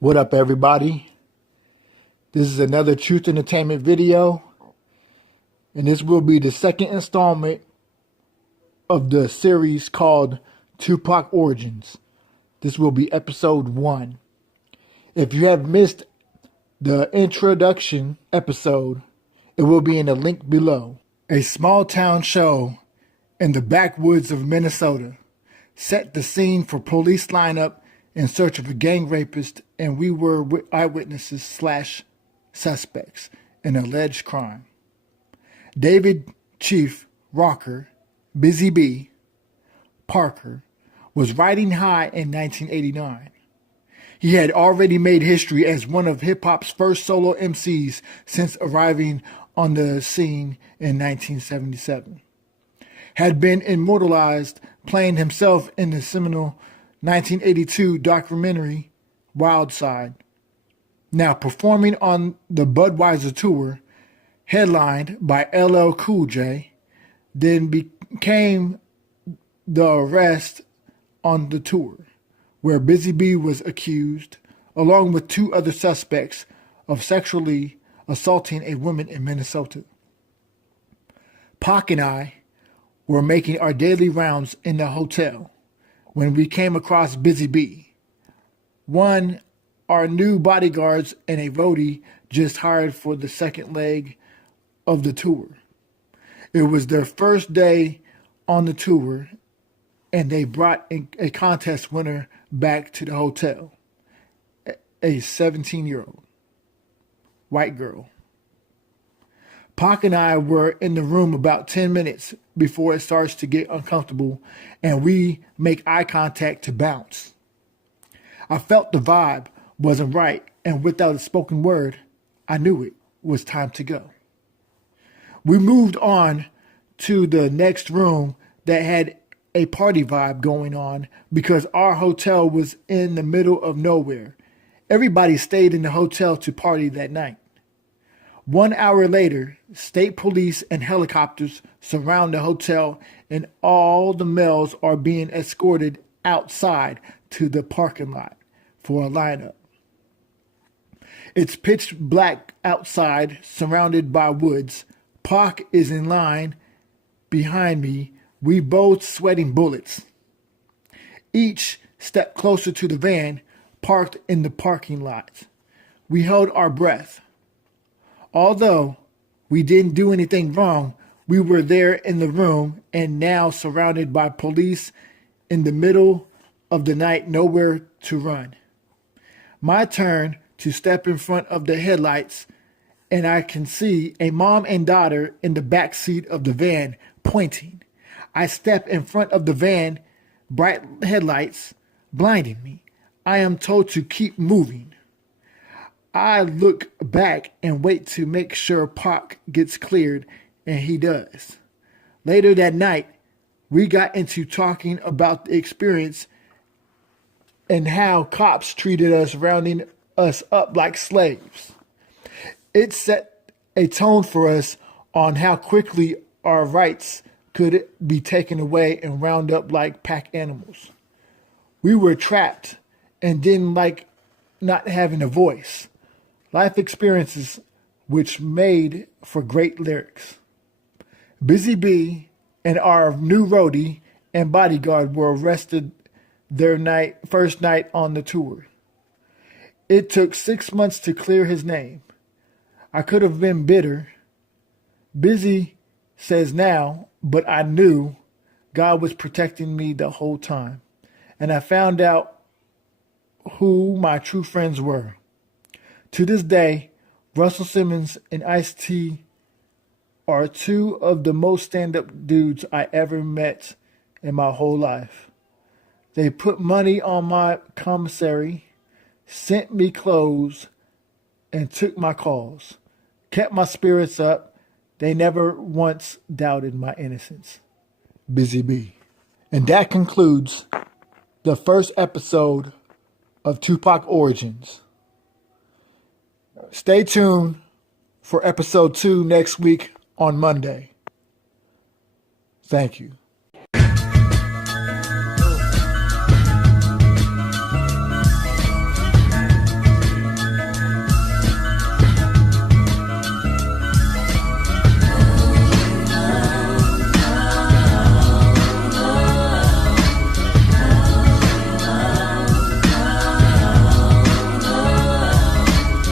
What up, everybody? This is another Truth Entertainment video, and this will be the second installment of the series called Tupac Origins. This will be episode 1. If you have missed the introduction episode, it will be in the link below. A small town show in the backwoods of Minnesota set the scene for police lineup in search of a gang rapist, and we were eyewitnesses / suspects in an alleged crime. David Chief Rocker, Busy B, Parker, was riding high in 1989. He had already made history as one of hip-hop's first solo MCs since arriving on the scene in 1977. Had been immortalized playing himself in the seminal 1982 documentary Wild Side. Now performing on the Budweiser tour, headlined by LL Cool J, then became the arrest on the tour, where Busy B was accused, along with 2 other suspects, of sexually assaulting a woman in Minnesota. Pac and I were making our daily rounds in the hotel when we came across Busy B, one our new bodyguards and a roadie just hired for the second leg of the tour. It was their first day on the tour, and they brought a contest winner back to the hotel, a 17-year-old white girl. Pac and I were in the room about 10 minutes before it starts to get uncomfortable, and we make eye contact to bounce. I felt the vibe wasn't right, and without a spoken word, I knew it was time to go. We moved on to the next room that had a party vibe going on because our hotel was in the middle of nowhere. Everybody stayed in the hotel to party that night. 1 hour later, state police and helicopters surround the hotel, and all the males are being escorted outside to the parking lot for a lineup. It's pitch black outside, surrounded by woods. Pac is in line behind me. We both sweating bullets. Each step closer to the van parked in the parking lot. We held our breath. Although we didn't do anything wrong, we were there in the room and now surrounded by police in the middle of the night, nowhere to run. My turn to step in front of the headlights, and I can see a mom and daughter in the back seat of the van pointing. I step in front of the van, bright headlights blinding me. I am told to keep moving. I look back and wait to make sure Pac gets cleared, and he does. Later that night, we got into talking about the experience and how cops treated us, rounding us up like slaves. It set a tone for us on how quickly our rights could be taken away and round up like pack animals. We were trapped and didn't like not having a voice. Life experiences which made for great lyrics. Busy B and our new roadie and bodyguard were arrested their first night on the tour. It took 6 months to clear his name. I could have been bitter. Busy says now, but I knew God was protecting me the whole time. And I found out who my true friends were. To this day, Russell Simmons and Ice-T are 2 of the most stand-up dudes I ever met in my whole life. They put money on my commissary, sent me clothes, and took my calls, kept my spirits up. They never once doubted my innocence. Busy B. And that concludes the first episode of Tupac Origins. Stay tuned for episode 2 next week on Monday. Thank you.